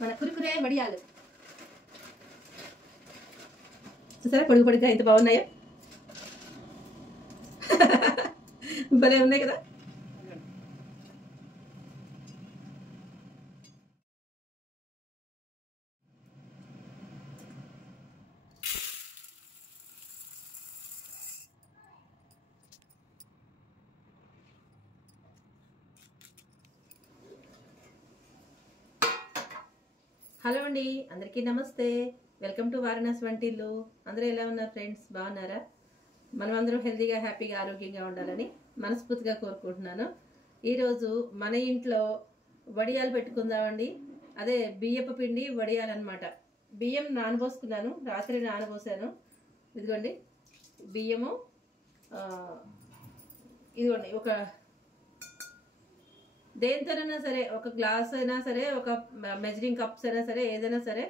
మన కురుకురే వడియాలు చూసారా పొడి పొడిగా ఎంత బాగున్నాయో భలే ఉన్నాయి కదా. హలో అండి, అందరికీ నమస్తే. వెల్కమ్ టు వారణాసి వంటిల్లు. అందరూ ఎలా ఉన్నారు ఫ్రెండ్స్? బాగున్నారా? మనం అందరం హెల్తీగా హ్యాపీగా ఆరోగ్యంగా ఉండాలని మనస్ఫూర్తిగా కోరుకుంటున్నాను. ఈరోజు మన ఇంట్లో వడియాలు పెట్టుకుందామండి. అదే బియ్యపు పిండి వడియాలు అనమాట. బియ్యం నానబోసుకున్నాను, రాత్రి నానబోసాను. ఇదిగోండి బియ్యము, ఇదిగోండి ఒక దేనితోనైనా సరే, ఒక గ్లాస్ అయినా సరే, ఒక మెజరింగ్ కప్స్ అయినా సరే, ఏదైనా సరే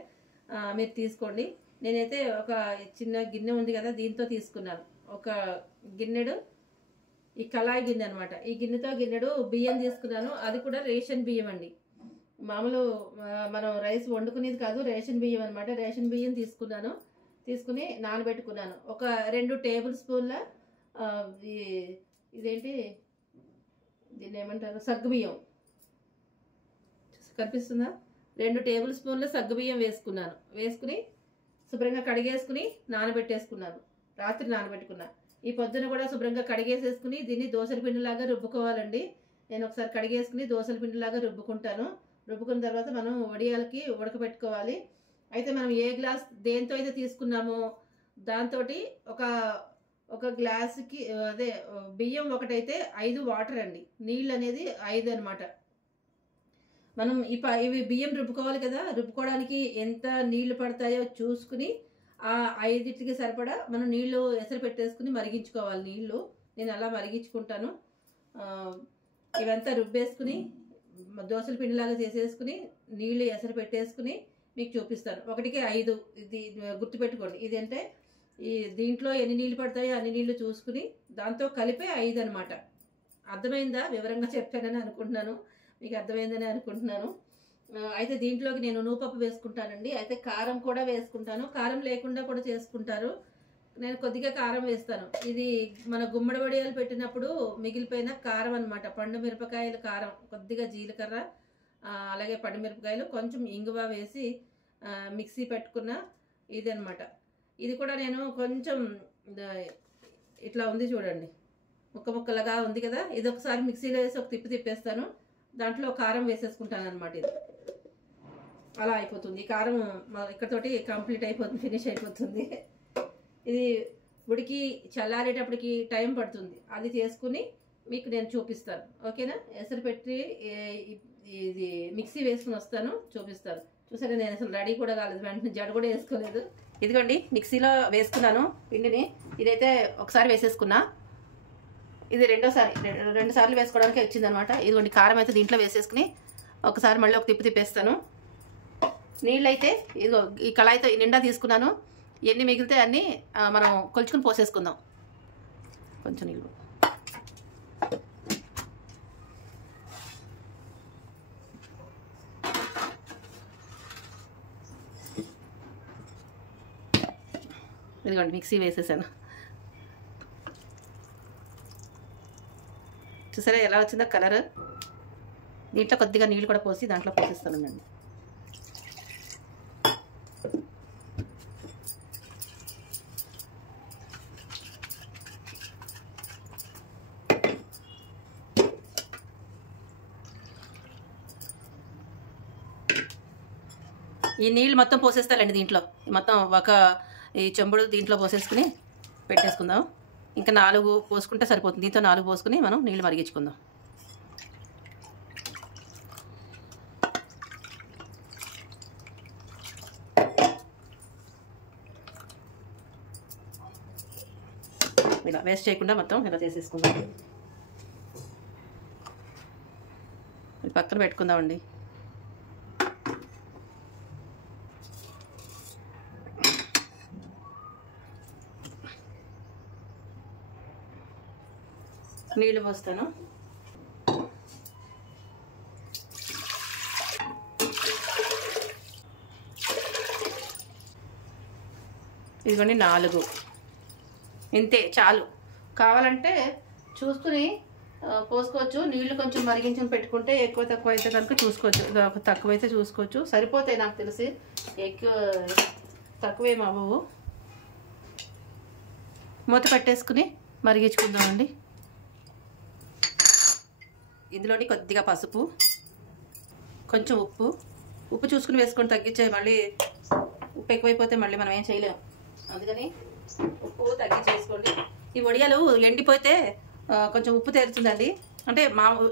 మీరు తీసుకోండి. నేనైతే ఒక చిన్న గిన్నె ఉంది కదా, దీంతో తీసుకున్నాను. ఒక గిన్నెడు, ఈ కళాయి గిన్నె అనమాట. ఈ గిన్నెతో గిన్నెడు బియ్యం తీసుకున్నాను. అది కూడా రేషన్ బియ్యం అండి. మామూలు మనం రైస్ వండుకునేది కాదు, రేషన్ బియ్యం అనమాట. రేషన్ బియ్యం తీసుకున్నాను. తీసుకుని నానబెట్టుకున్నాను. ఒక 2 టేబుల్ స్పూన్ల ఇదేంటి దీన్ని ఏమంటారు, సగ్గుబియ్యం కనిపిస్తుందా? 2 టేబుల్ స్పూన్ల సగ్గుబియ్యం వేసుకున్నాను. వేసుకుని శుభ్రంగా కడిగేసుకుని నానబెట్టేసుకున్నాను. రాత్రి నానబెట్టుకున్నా. ఈ పొద్దున కూడా శుభ్రంగా కడిగేసేసుకుని దీన్ని దోసల పిండిలాగా రుబ్బుకోవాలండి. నేను ఒకసారి కడిగేసుకుని దోసల పిండిలాగా రుబ్బుకుంటాను. రుబ్బుకున్న తర్వాత మనం వడియాలకి ఉడకబెట్టుకోవాలి. అయితే మనం ఏ గ్లాస్ దేంతో అయితే తీసుకున్నామో దాంతో ఒక గ్లాసుకి, అదే బియ్యం ఒకటైతే 5 వాటర్ అండి. నీళ్ళు అనేది 5 అనమాట. మనం ఇవి బియ్యం రుబ్బుకోవాలి కదా, రుబ్బుకోవడానికి ఎంత నీళ్లు పడతాయో చూసుకుని ఆ 5కి సరిపడా మనం నీళ్లు ఎసరు పెట్టేసుకుని మరిగించుకోవాలి. నీళ్లు నేను అలా మరిగించుకుంటాను. ఇవంతా రుబ్బేసుకుని దోసల పిండిలాగా చేసేసుకుని నీళ్లు ఎసరు పెట్టేసుకుని మీకు చూపిస్తాను. 1కి 5 ఇది గుర్తుపెట్టుకోండి. ఇదంటే దీంట్లో ఎన్ని నీళ్ళు పడతాయో అన్ని నీళ్లు చూసుకుని దాంతో కలిపే 5 అనమాట. అర్థమైందా? వివరంగా చెప్పానని అనుకుంటున్నాను, మీకు అర్థమైందని అనుకుంటున్నాను. అయితే దీంట్లోకి నేను నూపప్పు వేసుకుంటానండి. అయితే కారం కూడా వేసుకుంటాను. కారం లేకుండా కూడా చేసుకుంటారు. నేను కొద్దిగా కారం వేస్తాను. ఇది మన గుమ్మడి వడియాలు పెట్టినప్పుడు మిగిలిపోయిన కారం అనమాట. పండు మిరపకాయల కారం, కొద్దిగా జీలకర్ర, అలాగే పండు మిరపకాయలు, కొంచెం ఇంగువ వేసి మిక్సీ పెట్టుకున్న ఇది అనమాట. ఇది కూడా నేను కొంచెం ఇట్లా ఉంది చూడండి, ముక్కలుగా ఉంది కదా. ఇది ఒకసారి మిక్సీలో వేసి ఒక తిప్పేస్తాను. దాంట్లో కారం వేసేసుకుంటాను అనమాట. ఇది అలా అయిపోతుంది. ఈ కారం ఇక్కడతోటి కంప్లీట్ అయిపోతుంది, ఫినిష్ అయిపోతుంది. ఇది ఉడికి చల్లారేటప్పటికి టైం పడుతుంది. అది చేసుకుని మీకు నేను చూపిస్తాను, ఓకేనా? ఎసరు పెట్టి ఇది మిక్సీ వేసుకుని వస్తాను, చూపిస్తాను. చూసారా, నేను అసలు రెడీ కూడా కాలేదు, వెంటనే జడ కూడా వేసుకోలేదు. ఇదిగోండి మిక్సీలో వేసుకున్నాను పిండిని. ఇదైతే ఒకసారి వేసేసుకున్నా, ఇది 2 సార్లు వేసుకోవడానికి వచ్చిందనమాట. ఇదిగోండి కారం అయితే దీంట్లో వేసేసుకుని ఒకసారి మళ్ళీ ఒక తిప్పేస్తాను. నీళ్ళు అయితే ఇదిగో ఈ కళాయితో నిండా తీసుకున్నాను. ఎన్ని మిగిలితే అన్నీ మనం కొలుచుకుని పోసేసుకుందాం. కొంచెం నీళ్ళు, ఇదిగోండి మిక్సీ వేసేసాను. చూసారా ఎలా వచ్చిందో కలర్? దీంట్లో కొద్దిగా నీళ్ళు కూడా పోసి దాంట్లో పోసేస్తానండి. ఈ నీళ్ళు మొత్తం పోసేస్తానండి దీంట్లో. మొత్తం ఈ చెంబుడు దీంట్లో పోసేసుకుని పెట్టేసుకుందాం. ఇంకా 4 పోసుకుంటే సరిపోతుంది. దీంతో 4 పోసుకుని మనం నీళ్ళు మరిగించుకుందాం. ఇలా వేస్ట్ చేయకుండా మొత్తం ఇలా చేసేసుకుందాం. పక్కన పెట్టుకుందామండి. నీళ్ళు పోస్తాను. ఇదిగోండి 4. ఇంతే చాలు. కావాలంటే చూసుకుని పోసుకోవచ్చు. నీళ్లు కొంచెం మరిగించుకుని పెట్టుకుంటే ఎక్కువ తక్కువ అయితే కనుక చూసుకోవచ్చు. తక్కువ అయితే చూసుకోవచ్చు. సరిపోతాయి నాకు తెలిసి, ఎక్కువ తక్కువేం అవ్వవు. మూత పెట్టేసుకుని మరిగించుకుందామండి. ఇందులోని కొద్దిగా పసుపు, కొంచెం ఉప్పు చూసుకుని వేసుకొని తగ్గించే. మళ్ళీ ఉప్పు ఎక్కువైపోతే మళ్ళీ మనం ఏం చేయలేము. అందుకని ఉప్పు తగ్గించేసుకోండి. ఈ వడియాలు ఎండిపోతే కొంచెం ఉప్పు తేరుతుందండి. అంటే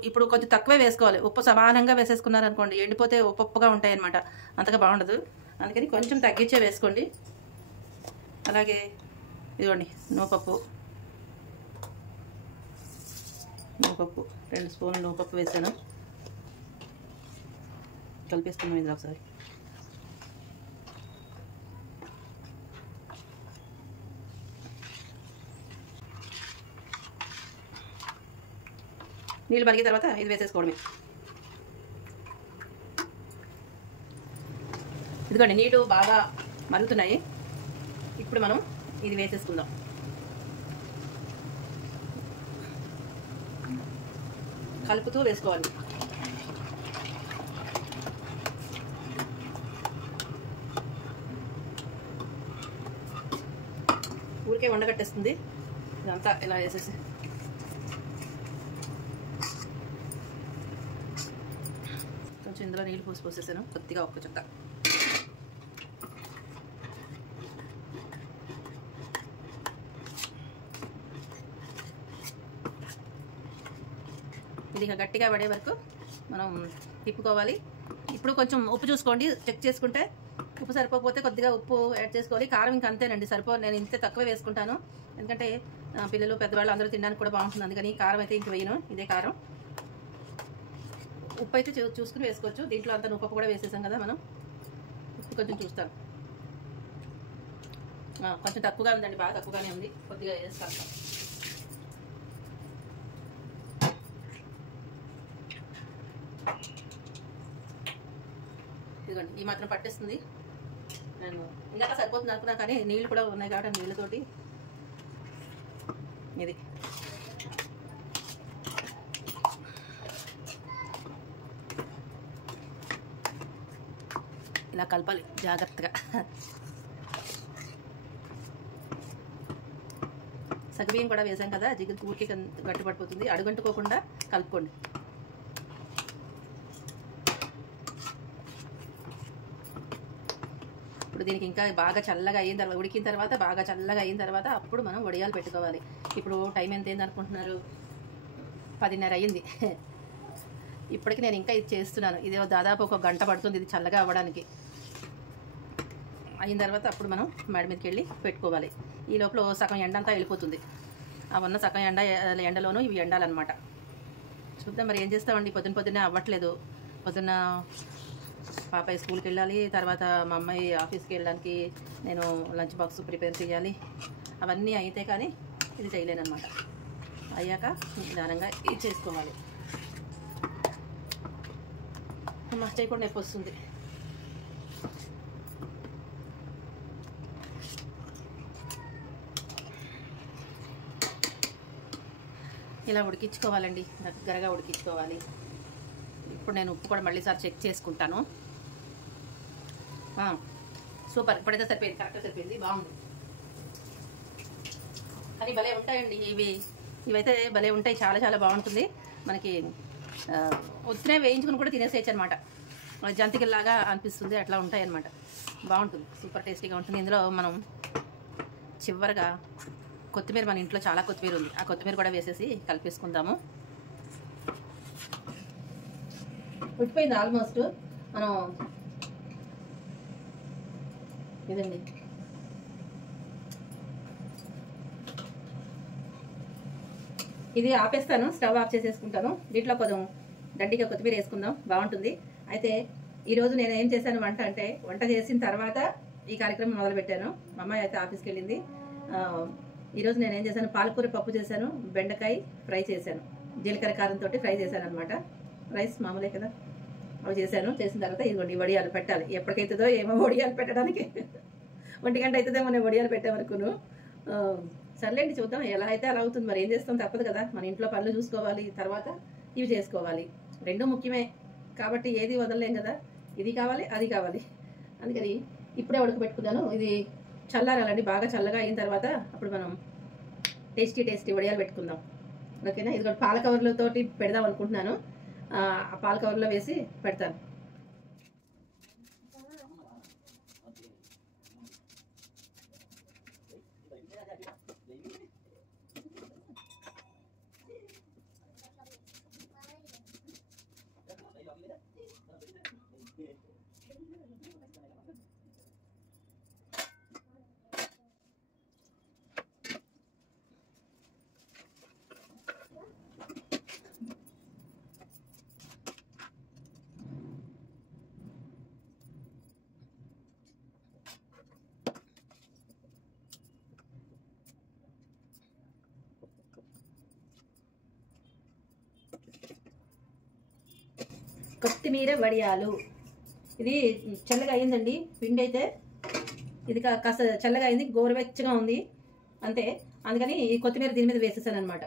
ఇప్పుడు కొంచెం తక్కువే వేసుకోవాలి. ఉప్పు సమానంగా వేసేసుకున్నారనుకోండి ఎండిపోతే ఉప్పుగా ఉంటాయి అన్నమాట, అంతగా బాగుండదు. అందుకని కొంచెం తగ్గించే వేసుకోండి. అలాగే ఇదిగోండి నూపప్పు 2 స్పూన్లు నూపప్పు వేసాను. కలిపేసుకున్నాం ఇది ఒకసారి. నీళ్ళు మరిగిన తర్వాత ఇది వేసేసుకోవడమే. ఇదిగోండి నీళ్ళు బాగా మరుగుతున్నాయి. ఇప్పుడు మనం ఇది వేసేసుకుందాం. కలుపుతూ వేసుకోవాలి. ఊరికే వండగట్టేస్తుంది ఇదంతా ఇలా వేసేసి. కొంచెం ఇందులో నీళ్ళు పోసేసాను, కొద్దిగా ఒక్క చుక్క. ఇది గట్టిగా పడే వరకు మనం తిప్పుకోవాలి. ఇప్పుడు కొంచెం ఉప్పు చూసుకోండి, చెక్ చేసుకుంటే ఉప్పు సరిపోకపోతే కొద్దిగా ఉప్పు యాడ్ చేసుకోవాలి. కారం ఇంకా అంతేనండి, నేను ఇంతే తక్కువే వేసుకుంటాను. ఎందుకంటే పిల్లలు పెద్దవాళ్ళు అందరూ తినడానికి కూడా బాగుంటుంది. అందుకని కారం అయితే ఇంక వేయను, ఇదే కారం. ఉప్పు అయితే చూసుకుని వేసుకోవచ్చు. దీంట్లో అంతా ఉప్పు కూడా వేసేసాం కదా మనం. ఉప్పు కొంచెం చూస్తాను, కొంచెం తక్కువగా ఉందండి, బాగా తక్కువగానే ఉంది. కొద్దిగా వేస్తాను. ఇదిగోండి ఈ మాత్రం పట్టేస్తుంది. నేను ఇందాక సరిపోతుంది అనుకున్నా, కానీ నీళ్ళు కూడా ఉన్నాయి కాబట్టి నీళ్ళతోటి ఇది ఇలా కలపాలి జాగ్రత్తగా. సగ్గుబియ్యం కూడా వేసాం కదా, జిగురు ఊరికి గట్టి పడిపోతుంది. అడుగంటుకోకుండా కలుపుకోండి. ఇప్పుడు దీనికి ఇంకా బాగా చల్లగా అయిన తర్వాత, ఉడికిన తర్వాత బాగా చల్లగా అయిన తర్వాత అప్పుడు మనం వడియాలు పెట్టుకోవాలి. ఇప్పుడు టైం ఎంత అయింది అనుకుంటున్నారు? 10:30 అయ్యింది. ఇప్పటికి నేను ఇంకా ఇది చేస్తున్నాను. ఇది దాదాపు 1 గంట పడుతుంది ఇది చల్లగా అవ్వడానికి. అయిన తర్వాత అప్పుడు మనం మేడ మీదకి వెళ్ళి పెట్టుకోవాలి. ఈ లోపల సగం ఎండ అంతా వెళ్ళిపోతుంది. ఆ ఉన్న సగం ఎండలోనూ ఇవి ఎండాలన్నమాట. చూద్దాం మరి ఏం చేస్తామండి. పొద్దున్నే అవ్వట్లేదు. పొద్దున్న పాప స్కూల్కి వెళ్ళాలి, తర్వాత మా అమ్మాయి ఆఫీస్కి వెళ్ళడానికి నేను లంచ్ బాక్స్ ప్రిపేర్ చేయాలి. అవన్నీ అయితే కానీ ఇది చేయలేనమాట. అయ్యాక నిదానంగా ఇది చేసుకోవాలి. మా చేయకుండా నొప్పి వస్తుంది. ఇలా ఉడికించుకోవాలండి, దగ్గరగా ఉడికించుకోవాలి. ఇప్పుడు నేను ఉప్పు కూడా మళ్ళీ సార్ చెక్ చేసుకుంటాను. సూపర్, ఇప్పుడైతే సరిపోయింది, కరెక్ట్గా సరిపోయింది, బాగుంది. కానీ భలే ఉంటాయండి ఇవైతే భలే ఉంటాయి, చాలా చాలా బాగుంటుంది. మనకి ఉత్తినే వేయించుకుని కూడా తినేసేయచ్చు అనమాట. జంతికల్లాగా అనిపిస్తుంది, అట్లా ఉంటాయి అన్నమాట. బాగుంటుంది, సూపర్ టేస్టీగా ఉంటుంది. ఇందులో మనం చివరిగా కొత్తిమీర, మన ఇంట్లో చాలా కొత్తిమీర ఉంది, ఆ కొత్తిమీర కూడా వేసేసి కలిపేసుకుందాము. ఉడికిపోయింది ఆల్మోస్ట్. మనం ఇదండి ఇది ఆపేస్తాను, స్టవ్ ఆఫ్ చేసేసుకుంటాను. దీంట్లో కొంచెం దండిగా కొత్తిమీర వేసుకుందాం, బాగుంటుంది. అయితే ఈరోజు నేను ఏం చేశాను వంట చేసిన తర్వాత ఈ కార్యక్రమం మొదలుపెట్టాను. మా అమ్మాయి అయితే ఆఫీస్కి వెళ్ళింది. ఈరోజు నేను ఏం చేశాను, పాలకూర పప్పు చేశాను, బెండకాయ ఫ్రై చేశాను, జీలకర్ర కారంతో ఫ్రై చేశాను అనమాట. రైస్ మామూలే కదా, అవి చేశాను. చేసిన తర్వాత ఇదిగోండి వడియాలు పెట్టాలి. ఎప్పటికైతుందో ఏమో వడియాలు పెట్టడానికి 1 గంట అవుతుందేమో నేను వడియాలు పెట్టే వరకును. సర్లేండి, చూద్దాం ఎలా అయితే అలా అవుతుంది. మరి ఏం చేస్తాం, తప్పదు కదా, మన ఇంట్లో పనులు చూసుకోవాలి, తర్వాత ఇవి చేసుకోవాలి. రెండూ ముఖ్యమే కాబట్టి ఏది వదలలేం కదా, ఇది కావాలి అది కావాలి. అందుకని ఇప్పుడే ఉడకబెట్టుకున్నాను. ఇది చల్లారాలండి, బాగా చల్లగా అయిన తర్వాత అప్పుడు మనం టేస్టీ వడియాలు పెట్టుకుందాం. ఓకేనా? ఇది కూడా పాల కవర్లతోటి పెడదాం అనుకుంటున్నాను. ఆ పాల కవర్లో వేసి పెడతాను. కొత్తిమీర వడియాలు. ఇది చల్లగా అయిందండి పిండి అయితే. ఇది కాస్త చల్లగా అయింది, గోరువెచ్చగా ఉంది అంతే. అందుకని ఈ కొత్తిమీర దీని మీద వేసేసాను అనమాట.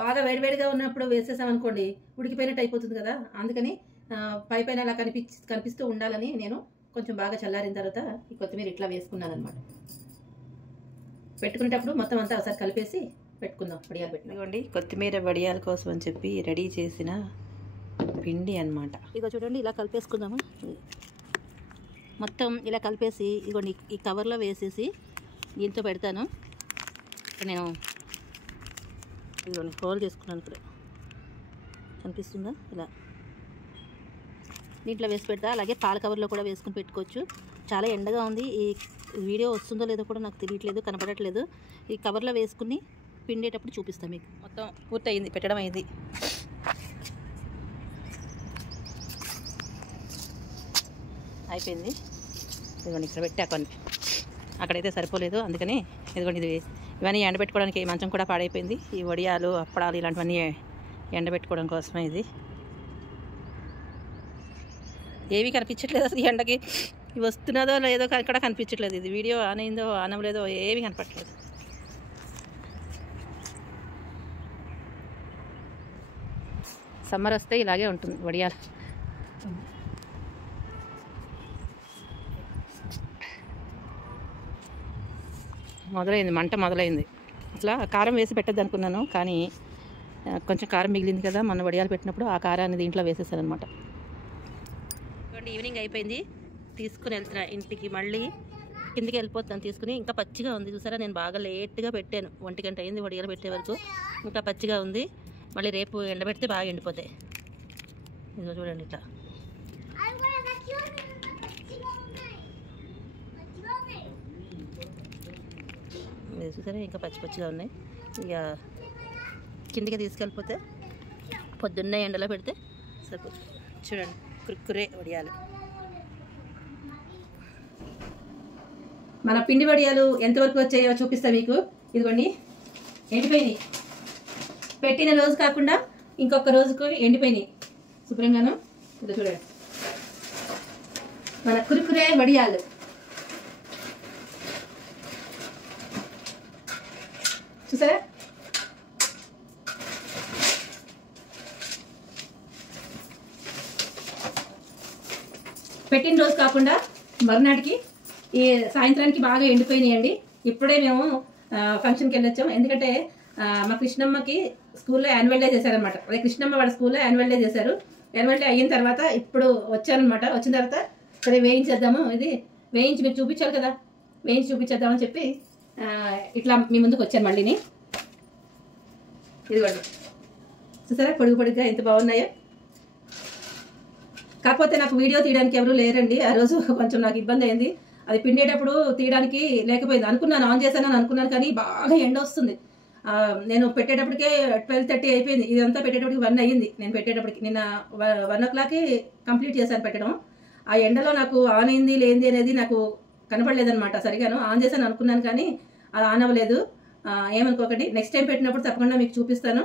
బాగా వేడివేడిగా ఉన్నప్పుడు వేసేసాం అనుకోండి ఉడికిపోయినట్టు అయిపోతుంది కదా. అందుకని పైన అలా కనిపిస్తూ ఉండాలని నేను కొంచెం బాగా చల్లారిన తర్వాత ఈ కొత్తిమీర ఇట్లా వేసుకున్నాను అనమాట. పెట్టుకునేటప్పుడు మొత్తం అంతా ఒకసారి కలిపేసి పెట్టుకుందాం. వడియాలు పెట్టుకోండి. కొత్తిమీర వడియాల కోసం అని చెప్పి రెడీ చేసిన పిండి అన్నమాట. ఇగో చూడండి, ఇలా కలిపేసుకుందాము. మొత్తం ఇలా కలిపేసి ఇగోండి ఈ కవర్లో వేసేసి దీంతో పెడతాను. నేను ఇదిగోండి హోల్ చేసుకున్నాను. ఇక్కడ కనిపిస్తుందా? ఇలా దీంట్లో వేసి పెడతా. అలాగే పాల కవర్లో కూడా వేసుకుని పెట్టుకోవచ్చు. చాలా ఎండగా ఉంది. ఈ వీడియో వస్తుందో లేదో కూడా నాకు తెలియట్లేదు, కనపడట్లేదు. ఈ కవర్లో వేసుకుని పిండేటప్పుడు చూపిస్తాను మీకు. మొత్తం పూర్తయింది, పెట్టడం అయింది. అయిపోయింది. ఇదిగోండి ఇక్కడ పెట్టా కొన్ని, అక్కడైతే సరిపోలేదు. అందుకని ఇదిగోండి ఇవన్నీ ఎండబెట్టుకోవడానికి మంచం కూడా పాడైపోయింది. ఈ వడియాలు, అప్పడాలు ఇలాంటివన్నీ ఎండబెట్టుకోవడం కోసమే. ఇది ఏవి కనిపించట్లేదు అసలు ఈ ఎండకి. ఇవి వస్తున్నదో లేదో కూడా కనిపించట్లేదు. ఇది వీడియో ఆన్ అయిందో ఆన్ అవ్వలేదో ఏవి కనపట్లేదు. సమ్మర్ వస్తే ఇలాగే ఉంటుంది వడియాలు. మొదలైంది, మంట మొదలైంది. అట్లా కారం వేసి పెట్టద్దు అనుకున్నాను, కానీ కొంచెం కారం మిగిలింది కదా మన వడియాలు పెట్టినప్పుడు, ఆ కారాన్ని దీంట్లో వేసేసాను అనమాట. ఈవినింగ్ అయిపోయింది, తీసుకుని వెళ్తున్నా ఇంటికి. మళ్ళీ కిందికి వెళ్ళిపోతాను తీసుకుని. ఇంకా పచ్చిగా ఉంది చూసారా, నేను బాగా లేట్గా పెట్టాను. 1 గంట అయింది వడియాలు పెట్టే వరకు, ఇంకా పచ్చిగా ఉంది. మళ్ళీ రేపు ఎండబెడితే బాగా ఎండిపోతాయి. ఇదిగో చూడండి ఇట్లా. చూసారా ఇంకా పచ్చిగా ఉన్నాయి. ఇక కిందికి తీసుకెళ్ళిపోతే పొద్దున్నే ఎండలో పెడితే సరిపోతుంది. చూడండి కుర్కురే వడియాలు. మన పిండి వడియాలు ఎంతవరకు వచ్చాయో చూపిస్తా మీకు. ఇదిగోండి ఎండిపోయినాయి. పెట్టిన రోజు కాకుండా ఇంకొక రోజుకు ఎండిపోయినాయి శుభ్రంగాను. ఇది చూడండి మన కుర్కురే వడియాలు. చూసారా? పెట్టిన రోజు కాకుండా మరునాటికి ఈ సాయంత్రానికి బాగా ఎండిపోయినాయండి. ఇప్పుడే మేము ఫంక్షన్కి వెళ్ళొచ్చాం. ఎందుకంటే మా కృష్ణమ్మకి స్కూల్లో యాన్యువల్ డే చేశారనమాట. అదే కృష్ణమ్మ వాళ్ళ స్కూల్లో యాన్యువల్ డే చేశారు. యాన్యువల్ డే అయిన తర్వాత ఇప్పుడు వచ్చానమాట. వచ్చిన తర్వాత సరే వేయించేద్దాము, ఇది వేయించి మీకు చూపించాలి కదా, వేయించి చూపించేద్దామని చెప్పి ఇట్లా మీ ముందుకు వచ్చాను మళ్ళీని. ఇదిగోండి చూసారా పొడిగా ఎంత బాగున్నాయో. కాకపోతే నాకు వీడియో తీయడానికి ఎవరు లేరండి. ఆ రోజు కొంచెం నాకు ఇబ్బంది అయింది. అది పిండేటప్పుడు తీయడానికి లేకపోయింది. అనుకున్నాను, ఆన్ చేశానని అనుకున్నాను, కానీ బాగా ఎండ వస్తుంది. నేను పెట్టేటప్పటికే 12:30 అయిపోయింది. ఇదంతా పెట్టేటప్పటికి 1 అయ్యింది. నేను పెట్టేటప్పటికి నిన్న 1 o'clockకి కంప్లీట్ చేశాను పెట్టడం. ఆ ఎండలో నాకు ఆన్ అయింది లేనిది అనేది నాకు కనపడలేదనమాట. సరిగాను ఆన్ చేశాను అనుకున్నాను, కానీ అది ఆన్ అవ్వలేదు. ఏమనుకోకండి, నెక్స్ట్ టైం పెట్టినప్పుడు తప్పకుండా మీకు చూపిస్తాను.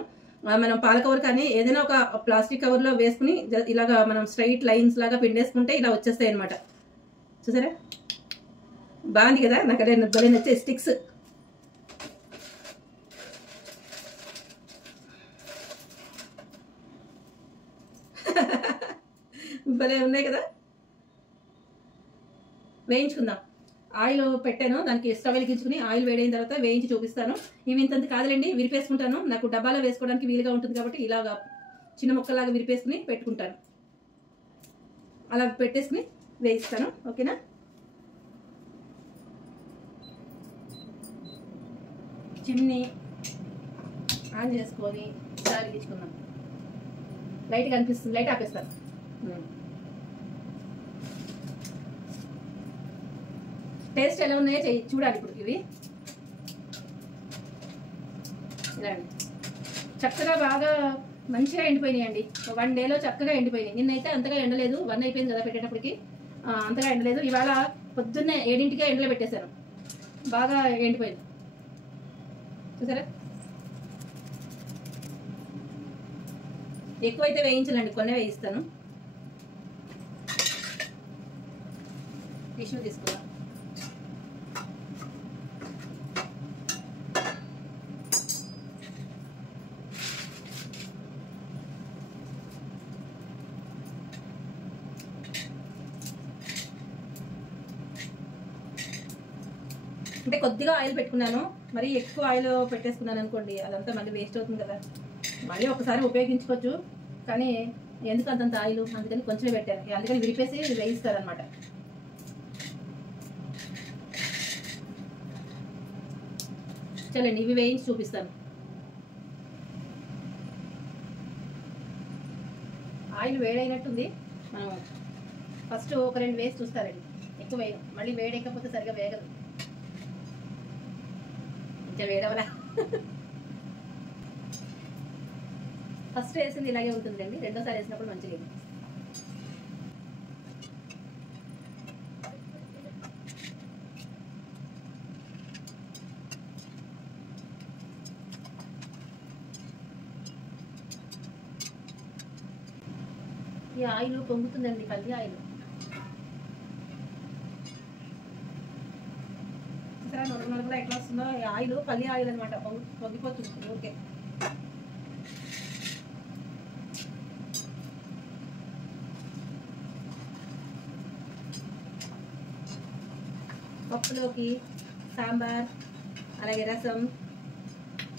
మనం పాల కవర్ కానీ ఏదైనా ఒక ప్లాస్టిక్ కవర్లో వేసుకుని ఇలాగా మనం స్ట్రైట్ లైన్స్ లాగా పిండేసుకుంటే ఇలా వచ్చేస్తాయి అనమాట. చూసారా బాగుంది కదా, నాకు అదే భలే నచ్చే స్టిక్స్. భలే ఉన్నాయి కదా. వేయించుకుందాం. ఆయిల్ పెట్టాను, దానికి స్టవ్ వెలిగించుకుని ఆయిల్ వేడైన తర్వాత వేయించి చూపిస్తాను. ఇవి ఇంతంత కాదులేండి, విరిపేసుకుంటాను. నాకు డబ్బాలో వేసుకోవడానికి వీలుగా ఉంటుంది కాబట్టి ఇలాగా చిన్న ముక్కలాగా విరిపేసుకుని పెట్టుకుంటాను. అలా పెట్టేసుకుని వేయిస్తాను. ఓకేనా. చిమ్ని ఆన్ చేసుకొని స్టవ్ వెలిగించుకుందాం. లైట్గా అనిపిస్తుంది, లైట్ ఆపేస్తాను. టేస్ట్ ఎలా ఉన్నాయో చూడాలి ఇప్పుడు. ఇవి ఇలా చక్కగా బాగా మంచిగా ఎండిపోయినాయండి. 1 డేలో చక్కగా ఎండిపోయినాయి. నిన్నైతే అంతగా ఎండలేదు, 1 అయిపోయింది కదా పెట్టేటప్పటికి, అంతగా ఎండలేదు. ఇవాళ పొద్దున్నే 7ంటికే ఎండలో పెట్టేశాను, బాగా ఎండిపోయింది. చూసారా. ఎక్కువైతే వేయించాలండి, కొన్నే వేయిస్తాను. టిష్యూ తీసుకుందాం. అంటే కొద్దిగా ఆయిల్ పెట్టుకున్నాను, మరి ఎక్కువ ఆయిల్ పెట్టేసుకున్నాను అనుకోండి, అదంతా మళ్ళీ వేస్ట్ అవుతుంది కదా. మళ్ళీ ఒకసారి ఉపయోగించుకోవచ్చు, కానీ ఎందుకు అంతంత ఆయిల్, అందుకని కొంచెమే పెట్టాను. అందుకని విరిపేసి వేయిస్తారనమాట. చలండి, ఇవి వేయించి చూపిస్తాను. ఆయిల్ వేడైనట్టుంది. మనం ఫస్ట్ ఒక 2 వేసి చూస్తారండి, ఎక్కువ వేయను. మళ్ళీ వేడైకపోతే సరిగా వేగదు. ఇంకా వేడవలా. ఫస్ట్ వేసింది ఇలాగే ఉంటుందండి, రెండోసారి వేసినప్పుడు మంచిగా. ఈ ఆయిల్ పొంగుతుందండి, పల్లి ఆయిల్. నొరగనొరగలా ఎట్లా వస్తుందో, ఈ ఆయిల్ పల్లి ఆయిల్ అనమాట, పొంగిపోతుంది. ఓకే. పప్పులోకి సాంబార్, అలాగే రసం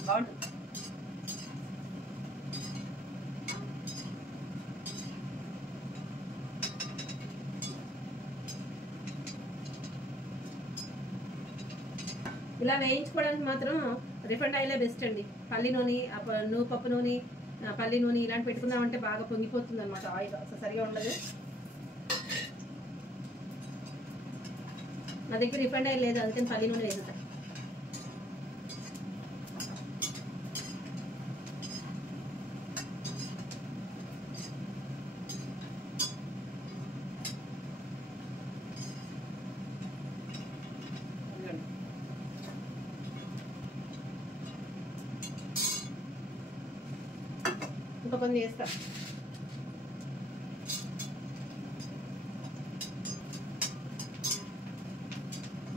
బాగుంటుంది. ఇలా వేయించుకోవడానికి మాత్రం రిఫైండ్ ఆయిలే బెస్ట్ అండి. పల్లి నూనె, పప్పు నూనె, పల్లి నూనె ఇలాంటి పెట్టుకున్నామంటే బాగా పొంగిపోతుంది అనమాట. ఆయిల్ అసలు సరిగా ఉండదు. నా దగ్గర రిఫైండ్ ఆయిల్ లేదు, అందుకని పల్లి నూనె వేసుకుంటా. ఇంకా కొన్ని వేస్తా.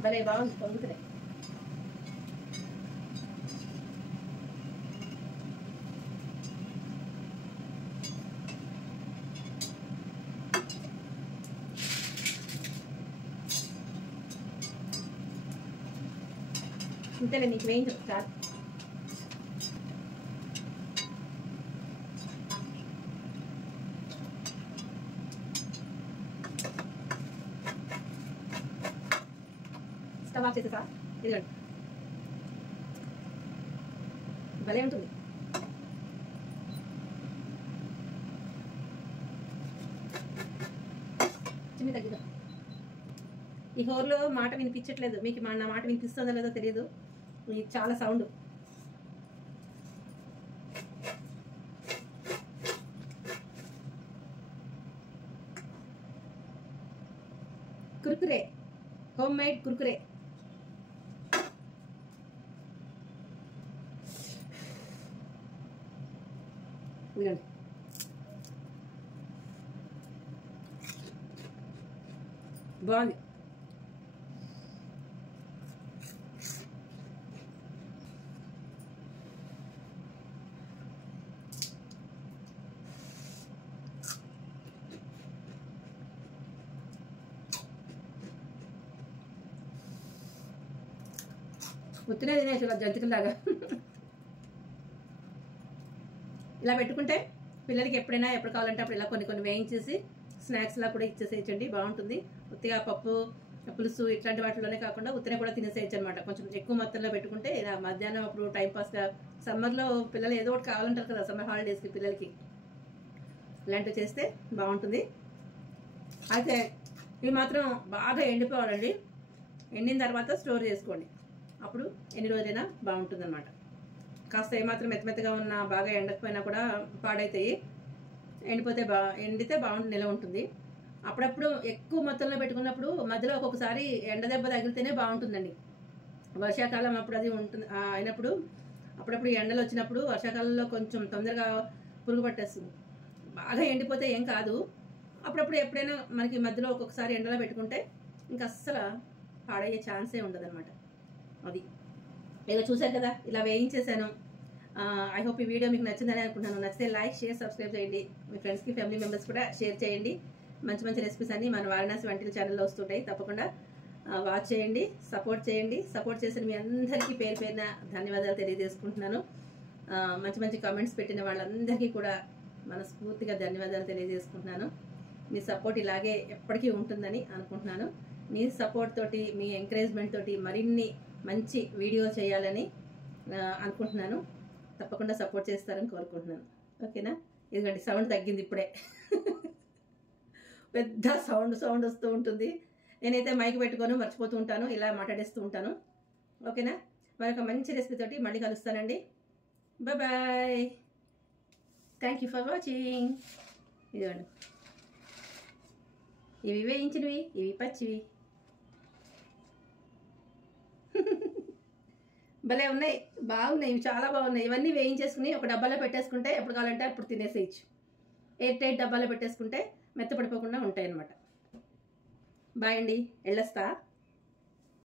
భలే బాగుంది, పొంగుతున్నాయి. ఇంతేలే, నీకు వేయించు చాలు. స్టవ్ ఆఫ్ చేసేసా. ఇదిగోండి, భలే ఉంటుంది. చిన్న తగ్గిదా. ఈ హోర్లో మాట వినిపించట్లేదు మీకు, నా మాట వినిపిస్తుందో లేదో తెలియదు, మీకు చాలా sound. Kurkure, home made Kurkure. బాగుంది. ఉత్తినే తినేసి జంతికలాగా ఇలా పెట్టుకుంటే పిల్లలకి ఎప్పుడైనా ఎప్పుడు కావాలంటే అప్పుడు ఇలా కొన్ని వేయించేసి స్నాక్స్లా కూడా ఇచ్చేసేయచ్చండి, బాగుంటుంది. ఉత్తిగా పప్పు పులుసు ఇట్లాంటి వాటిలోనే కాకుండా ఉత్తినే కూడా తినేసేయచ్చు అనమాట. కొంచెం ఎక్కువ మొత్తంలో పెట్టుకుంటే ఇలా మధ్యాహ్నం అప్పుడు టైంపాస్గా సమ్మర్లో పిల్లలు ఏదో ఒకటి కావాలంటారు కదా, సమ్మర్ హాలిడేస్కి పిల్లలకి ఇలాంటివి చేస్తే బాగుంటుంది. అయితే ఇవి మాత్రం బాగా ఎండిపోవాలండి. ఎండిన తర్వాత స్టోర్ చేసుకోండి, అప్పుడు ఎన్ని రోజులైనా బాగుంటుంది అనమాట. కాస్త ఏమాత్రం మెత్తగా ఉన్నా బాగా ఎండకపోయినా కూడా పాడైతాయి. ఎండితే బాగుంటుంది, నిలవ ఉంటుంది. అప్పుడప్పుడు ఎక్కువ మొత్తంలో పెట్టుకున్నప్పుడు మధ్యలో ఒక్కొక్కసారి ఎండ దెబ్బ తగిలితేనే బాగుంటుందండి. వర్షాకాలం అప్పుడు అది ఉంటుంది అయినప్పుడు అప్పుడప్పుడు ఎండలు వచ్చినప్పుడు వర్షాకాలంలో కొంచెం తొందరగా పురుగు పట్టేస్తుంది. బాగా ఎండిపోతే ఏం కాదు, అప్పుడప్పుడు ఎప్పుడైనా మనకి మధ్యలో ఒక్కొక్కసారి ఎండలో పెట్టుకుంటే ఇంకా అస్సలు పాడయ్యే ఛాన్సే ఉండదన్నమాట. అది ఏదో చూశారు కదా, ఇలా వేయించేసాను. ఐ హోప్ ఈ వీడియో మీకు నచ్చిందని అనుకుంటున్నాను. నచ్చితే లైక్, షేర్, సబ్స్క్రైబ్ చేయండి. మీ ఫ్రెండ్స్కి, ఫ్యామిలీ మెంబర్స్ కూడా షేర్ చేయండి. మంచి మంచి రెసిపీస్ అన్ని మన వారణాసి వంటల ఛానల్లో వస్తుంటాయి. తప్పకుండా వాచ్ చేయండి, సపోర్ట్ చేయండి. సపోర్ట్ చేసిన మీ అందరికీ పేరు పేరున ధన్యవాదాలు తెలియజేసుకుంటున్నాను. మంచి మంచి కామెంట్స్ పెట్టిన వాళ్ళందరికీ కూడా మనస్ఫూర్తిగా ధన్యవాదాలు తెలియజేసుకుంటున్నాను. మీ సపోర్ట్ ఇలాగే ఎప్పటికీ ఉంటుందని అనుకుంటున్నాను. మీ సపోర్ట్ తోటి, మీ ఎంకరేజ్మెంట్ తోటి మరిన్ని మంచి వీడియో చేయాలని అనుకుంటున్నాను. తప్పకుండా సపోర్ట్ చేస్తారని కోరుకుంటున్నాను. ఓకేనా? ఎందుకంటే సౌండ్ తగ్గింది ఇప్పుడే పెద్ద సౌండ్ వస్తూ ఉంటుంది. నేనైతే మైక్ పెట్టుకొని మర్చిపోతూ ఉంటాను, ఇలా మాట్లాడేస్తూ ఉంటాను. ఓకేనా? మరొక మంచి రెసిపీ తోటి మళ్ళీ కలుస్తానండి. Bye. Thank you for watching. ఇదిగోండి, ఇవి వేయించినవి, ఇవి పచ్చివి. భలే ఉన్నాయి, బాగున్నాయి, ఇవి చాలా బాగున్నాయి. ఇవన్నీ వేయించేసుకుని ఒక డబ్బాలో పెట్టేసుకుంటే ఎప్పుడు కావాలంటే అప్పుడు తినేసేయచ్చు. ఎయిర్ టైట్ డబ్బాలో పెట్టేసుకుంటే మెత్తపడిపోకుండా ఉంటాయి అన్నమాట. బాయ్ అండి, వెళ్ళొస్తా.